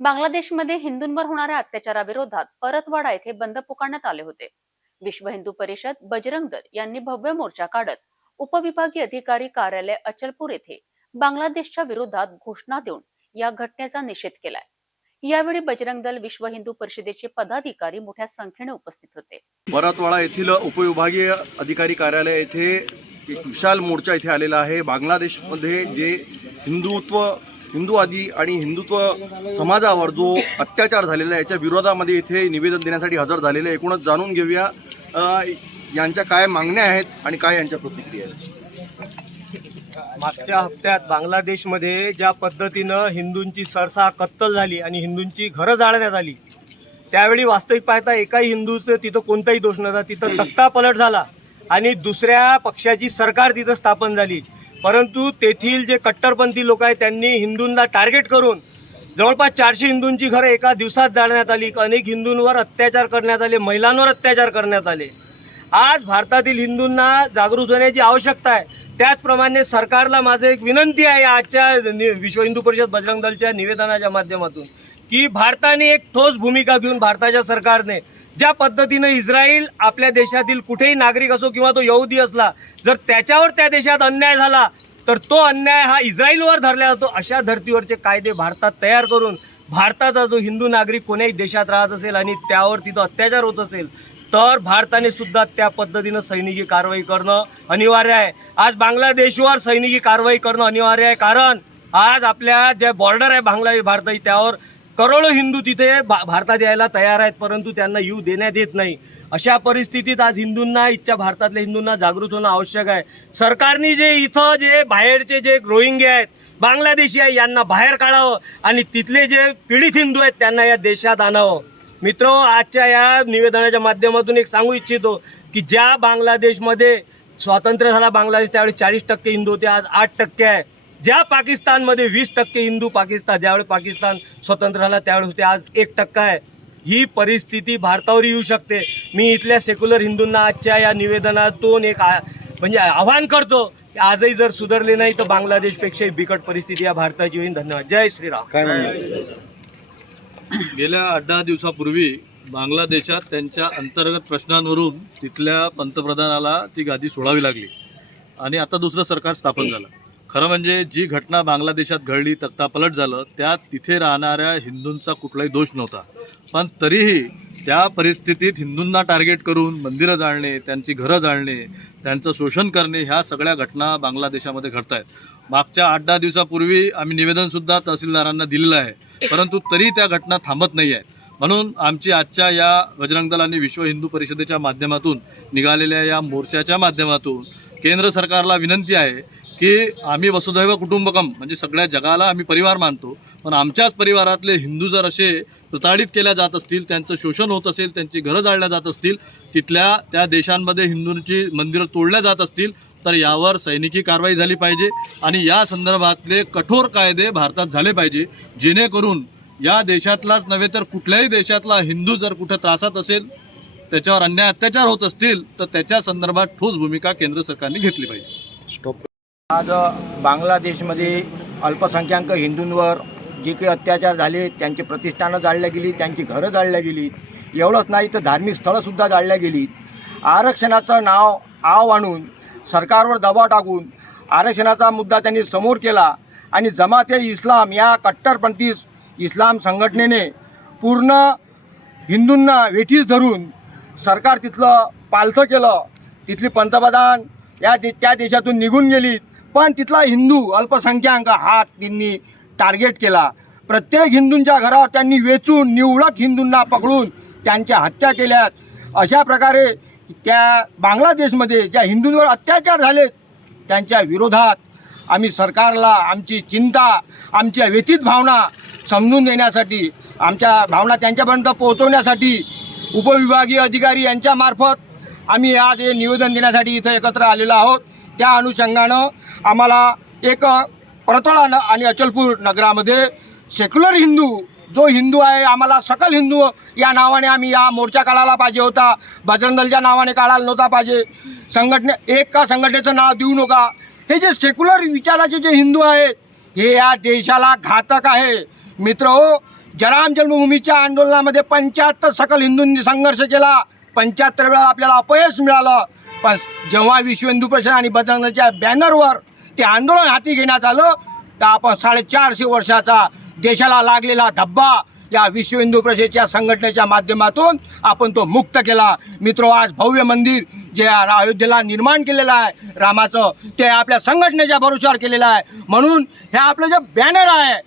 बांगलादेशमध्ये हिंदूंवर होणाऱ्या अत्याचाराविरोधात परतवाडा येथे बंद पुकारण्यात आले होते. विश्व हिंदू परिषद बजरंग दल यांनी भव्य मोर्चा काढत उपविभागीय अधिकारी कार्यालय अचलपूर येथे बांगलादेशच्या विरोधात घोषणा देऊन या घटनेचा निषेध केलाय. यावेळी बजरंग दल विश्व हिंदू परिषदेचे पदाधिकारी मोठ्या संख्येने उपस्थित होते. परतवाडा येथील उपविभागीय अधिकारी कार्यालय येथे एक विशाल मोर्चा इथे आलेला आहे. बांगलादेशमध्ये जे हिंदुत्व हिंदूवादी आणि हिंदुत्व समाजावर जो अत्याचार झालेला आहे याच्या विरोधामध्ये इथे निवेदन देण्यासाठी हजर झालेले आहे. एकूणच जाणून घेऊया यांच्या काय मागण्या आहेत आणि काय यांच्या प्रतिक्रिया आहेत? मागच्या हप्त्यात बांगलादेशमध्ये ज्या पद्धतीनं हिंदूंची सरसा कत्तल झाली आणि हिंदूंची घरं जाळण्यात आली त्यावेळी वास्तविक पाहता एकाही हिंदूचं तिथं कोणताही दोष नव्हता. तिथं तक्ता पलट झाला आणि दुसऱ्या पक्षाची सरकार तिथं स्थापन झाली. परंतु तेथील जे कट्टरपंथी लोक आहेत त्यांनी हिंदूंना टार्गेट करून जवळपास चारशे हिंदूंची घरं एका दिवसात जाळण्यात आली. अनेक हिंदूंवर अत्याचार करण्यात आले महिलांवर अत्याचार करण्यात आले. आज भारतातील हिंदूंना जागृत होण्याची आवश्यकता आहे. त्याचप्रमाणे सरकारला माझं एक विनंती आहे आजच्या नि- विश्व हिंदू परिषद बजरंग दलच्या निवेदनाच्या माध्यमातून की भारताने एक ठोस भूमिका घेऊन भारताच्या सरकारने ज्या पद्धतीनं इस्रायल आपल्या देशातील कुठेही नागरिक असो किंवा तो यहुदी असला जर त्याच्यावर त्या देशात अन्याय झाला तर तो अन्याय हा इस्रायलवर धरला जातो. अशा धर्तीवरचे कायदे भारतात तयार करून भारताचा जो हिंदू नागरिक कोण्याही देशात राहत असेल आणि त्यावर तिथं अत्याचार होत असेल तर भारताने सुद्धा त्या पद्धतीनं सैनिकी कारवाई करणं अनिवार्य आहे. आज बांगलादेशवर सैनिकी कारवाई करणं अनिवार्य आहे. कारण आज आपल्या ज्या बॉर्डर आहे बांगलादेश भारताची त्यावर करोडो हिंदू तिथे भा- भारतात यायला तयार आहेत परंतु त्यांना येऊ देण्यात येत नाही. अशा परिस्थितीत आज हिंदूंना इच्छा भारतातल्या हिंदूंना जागृत होणं आवश्यक आहे. सरकारने जे इथं जे बाहेरचे जे रोहिंगे आहेत बांगलादेशी आहे यांना बाहेर काढावं आणि तिथले जे पीडित हिंदू आहेत त्यांना या देशात आणावं. मित्र आजच्या या निवेदनाच्या माध्यमातून एक सांगू इच्छितो की ज्या बांगलादेशमध्ये स्वातंत्र्य झाला बांगलादेश त्यावेळी चाळीस टक्के हिंदू होते आज आठ टक्के आहे. ज्या पाकिस्तानमध्ये वीस टक्के हिंदू पाकिस्तान ज्यावेळी पाकिस्तान स्वतंत्र झाला त्यावेळी होते. आज एक टक्का आहे. ही परिस्थिती भारतावर येऊ शकते. मी इथल्या सेक्युलर हिंदूंना आजच्या या निवेदनातून एक म्हणजे आव्हान करतो की आजही जर सुधारले नाही तर बांगलादेशपेक्षाही बिकट परिस्थिती या भारताची होईल. धन्यवाद. जय श्रीराम. गेल्या आठ दहा दिवसापूर्वी बांगलादेशात त्यांच्या अंतर्गत प्रश्नांवरून तिथल्या पंतप्रधानाला ती गादी सोडावी लागली. आणि आता दुसरं सरकार स्थापन झालं. खरं म्हणजे जी घटना बांगलादेशात घडली तक्तापलट झालं त्यात तिथे राहणाऱ्या हिंदूंचा कुठलाही दोष नव्हता. पण तरीही त्या परिस्थितीत हिंदूंना टार्गेट करून मंदिरं जाळणे त्यांची घरं जाळणे त्यांचं शोषण करणे ह्या सगळ्या घटना बांगलादेशामध्ये घडत आहेत मागच्या आठ दहा दिवसापूर्वी आम्ही निवेदनसुद्धा तहसीलदारांना दिलेलं आहे. परंतु तरी त्या घटना थांबत नाही आहेत म्हणून आमची आजच्या या बजरंग दल आणि विश्व हिंदू परिषदेच्या माध्यमातून निघालेल्या या मोर्चाच्या माध्यमातून केंद्र सरकारला विनंती आहे की आम्ही वसुधैव कुटुंबकम म्हणजे सगळ्या जगाला आम्ही परिवार मानतो. पण आमच्याच परिवारातले हिंदू जर असे प्रताडित केल्या जात असतील त्यांचं शोषण होत असेल त्यांची घरं जाळल्या जात असतील तिथल्या त्या देशांमध्ये हिंदूंची मंदिरं तोडल्या जात असतील तर यावर सैनिकी कारवाई झाली पाहिजे आणि या संदर्भातले कठोर कायदे भारतात झाले पाहिजे जेणेकरून या देशातलाच नव्हे तर कुठल्याही देशातला हिंदू जर कुठं त्रासात असेल त्याच्यावर अन्याय अत्याचार होत असतील तर त्याच्या संदर्भात ठोस भूमिका केंद्र सरकारने घेतली पाहिजे. स्टॉप आज बांगलादेशमध्ये अल्पसंख्याक हिंदूंवर जे काही अत्याचार झाले त्यांची प्रतिष्ठानं जाळल्या गेली त्यांची घरं जाळल्या गेली एवढंच नाही तर धार्मिक स्थळंसुद्धा जाळल्या गेली. आरक्षणाचं नाव आव आणून सरकारवर दबाव टाकून आरक्षणाचा मुद्दा त्यांनी समोर केला आणि जमाते इस्लाम या कट्टरपंथी इस्लाम संघटनेने पूर्ण हिंदूंना वेठीस धरून सरकार तिथलं पालथं केलं. तिथली पंतप्रधान या दे त्या देशातून निघून गेलीत. पण तिथला हिंदू अल्पसंख्याक हा त्यांनी टार्गेट केला. प्रत्येक हिंदूंच्या घरावर त्यांनी वेचून निवडक हिंदूंना पकडून त्यांच्या हत्या केल्यात. अशा प्रकारे त्या बांगलादेशमध्ये ज्या हिंदूंवर अत्याचार झालेत त्यांच्या विरोधात आम्ही सरकारला आमची चिंता आमच्या व्यथित भावना समजून देण्यासाठी आमच्या भावना त्यांच्यापर्यंत पोहोचवण्यासाठी उपविभागीय अधिकारी यांच्यामार्फत आम्ही आज हे निवेदन देण्यासाठी इथं एकत्र आलेलो आहोत. त्या अनुषंगानं आम्हाला एक परतळा न आणि अचलपूर नगरामध्ये सेक्युलर हिंदू जो हिंदू आहे आम्हाला सकल हिंदू या नावाने आम्ही या मोर्चा काढायला पाहिजे होता. बजरंग दलच्या नावाने काढायला नव्हता पाहिजे. संघटने एक का संघटनेचं नाव देऊ नका. हे जे सेक्युलर विचाराचे जे हिंदू आहेत हे या देशाला घातक आहे. मित्र हो जराम जन्मभूमीच्या आंदोलनामध्ये पंच्याहत्तर सकल हिंदूंनी संघर्ष केला. पंच्याहत्तर वेळा आपल्याला अपयश मिळालं. पण जेव्हा विश्व हिंदू परिषद आणि बजरंगच्या बॅनरवर ते आंदोलन हाती घेण्यात आलं तर आपण साडेचारशे वर्षाचा देशाला लागलेला धब्बा या विश्व हिंदू परिषदेच्या संघटनेच्या माध्यमातून आपण तो मुक्त केला. मित्र आज भव्य मंदिर जे अयोध्येला निर्माण केलेलं आहे रामाचं ते आपल्या संघटनेच्या भरोशावर केलेलं आहे. म्हणून हे आपलं जे बॅनर आहे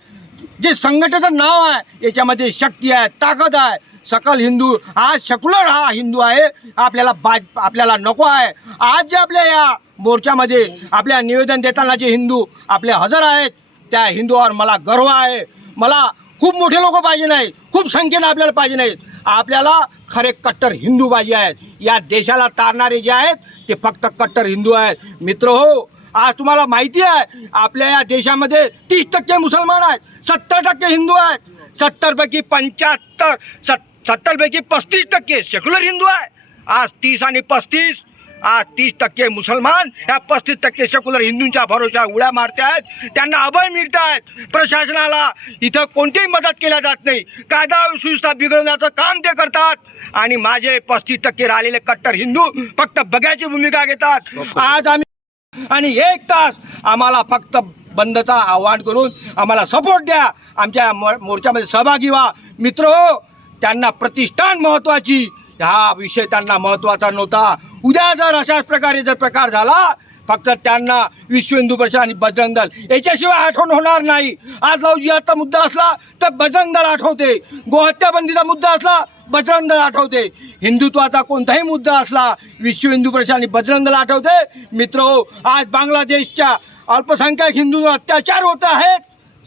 जे संघटनेचं नाव आहे याच्यामध्ये शक्ती आहे ताकद आहे. सकल हिंदू आज सेक्युलर हा हिंदू आहे. आपल्याला बा आपल्याला नको आहे. आज जे आपल्या या मोर्चामध्ये आपल्या निवेदन देताना जे हिंदू आपले हजर आहेत त्या हिंदूवर मला गर्व आहे. मला खूप मोठे लोक पाहिजे नाहीत. खूप संख्येनं आपल्याला पाहिजे नाहीत. आपल्याला खरे कट्टर हिंदू पाहिजे आहेत. या देशाला तारणारे जे आहेत ते फक्त कट्टर हिंदू आहेत. मित्र हो आज तुम्हाला माहिती आहे आपल्या या देशामध्ये तीस टक्के मुसलमान आहेत. सत्तर टक्के हिंदू आहेत. सत्तरपैकी पंच्याहत्तर सत्तर सत्तरपैकी पस्तीस टक्के सेक्युलर हिंदू आहे. आज तीस आणि पस्तीस आज तीस टक्के मुसलमान या पस्तीस टक्के सेक्युलर हिंदूंच्या भरोशा उड्या मारत आहेत त्यांना अभय मिळत आहेत प्रशासनाला इथं कोणतीही मदत केल्या जात नाही. कायदा सुव्यवस्था बिघडवण्याचं काम ते करतात. आणि माझे पस्तीस टक्के राहिलेले कट्टर हिंदू फक्त बघ्याची भूमिका घेतात. आज आम्ही आणि एक तास आम्हाला फक्त बंदचा आव्हान करून आम्हाला सपोर्ट द्या. आमच्या मो- मोर्चामध्ये सहभागी व्हा. मित्र हो त्यांना प्रतिष्ठान महत्वाची. हा विषय त्यांना महत्त्वाचा नव्हता. उद्या जर अशाच प्रकारे जर प्रकार झाला फक्त त्यांना विश्व हिंदू परिषद आणि बजरंग दल याच्याशिवाय आठवण होणार नाही. आज लवजिहाचा मुद्दा असला तर बजरंग दल आठवते. गोहत्याबंदीचा मुद्दा असला बजरंग दल आठवते. हिंदुत्वाचा कोणताही मुद्दा असला विश्व हिंदू परिषद आणि बजरंग दल आठवते. मित्र आज बांगलादेशच्या अल्पसंख्याक हिंदूंवर अत्याचार होत आहेत.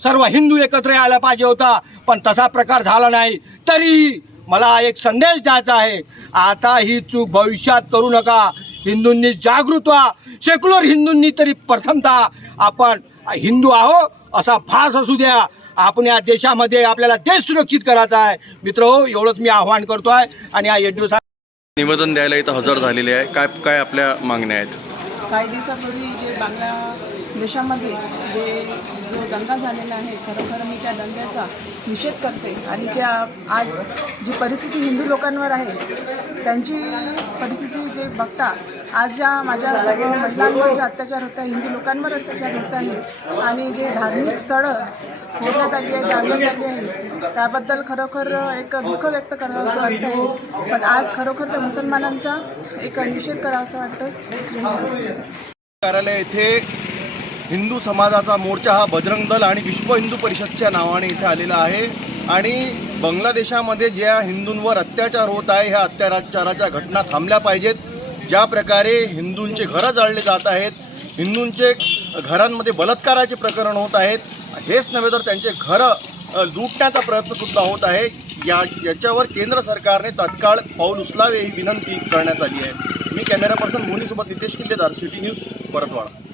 सर्व हिंदू एकत्र यायला पाहिजे होता पण तसा प्रकार झाला नाही. तरी मला एक संदेश द्यायचा आहे. आता ही चूक भविष्यात करू नका. हिंदूंनी जागृत व्हा. सेक्युलर हिंदूंनी तरी प्रथमतः आपण हिंदू आहो असा फास असू द्या. आपण या देशामध्ये आपल्याला देश सुरक्षित करायचा आहे. मित्र हो एवढंच मी आव्हान करतो आहे. आणि या येडूसा निवेदन द्यायला इथं हजर झालेले आहे. काय काय आपल्या मागण्या आहेत? काही दिवसापूर्वी जे बांगला देशामध्ये जे जो दंगा झालेला आहे खरोखर मी त्या दंग्याचा निषेध करते. आणि ज्या आज जी परिस्थिती हिंदू लोकांवर आहे त्यांची परिस्थिती जे बघता आज ज्या माझ्या सगळ्या महिलांवर जे अत्याचार होत आहे हिंदू लोकांवर अत्याचार होत आहे आणि जे धार्मिक स्थळं फोडण्यात आली आहे जाळण्यात आली आहे त्याबद्दल खरोखर एक दुःख व्यक्त करावं असं वाटतं आहे पण आज खरोखर त्या मुसलमानांचा एक निषेध करावा असं वाटतं कार्यालय येथे हिंदू समाजाचा मोर्चा हा बजरंग दल आणि विश्व हिंदू परिषदच्या नावाने इथे आलेला आहे. आणि बांगलादेशामध्ये ज्या हिंदूंवर अत्याचार होत आहे ह्या अत्याचाराच्या घटना थांबल्या पाहिजेत. ज्या प्रकारे हिंदूंचे घरं जाळले जात आहेत हिंदूंचे घरांमध्ये बलात्काराचे प्रकरण होत आहेत हेच नव्हे तर त्यांचे घरं लुटण्याचा प्रयत्नसुद्धा होत आहे. या याच्यावर केंद्र सरकारने तात्काळ पाऊल उचलावे ही विनंती करण्यात आली आहे. मी कॅमेरा पर्सन मोनीसोबत नितेश किल्लेदार सिटी न्यूज परतवाडा.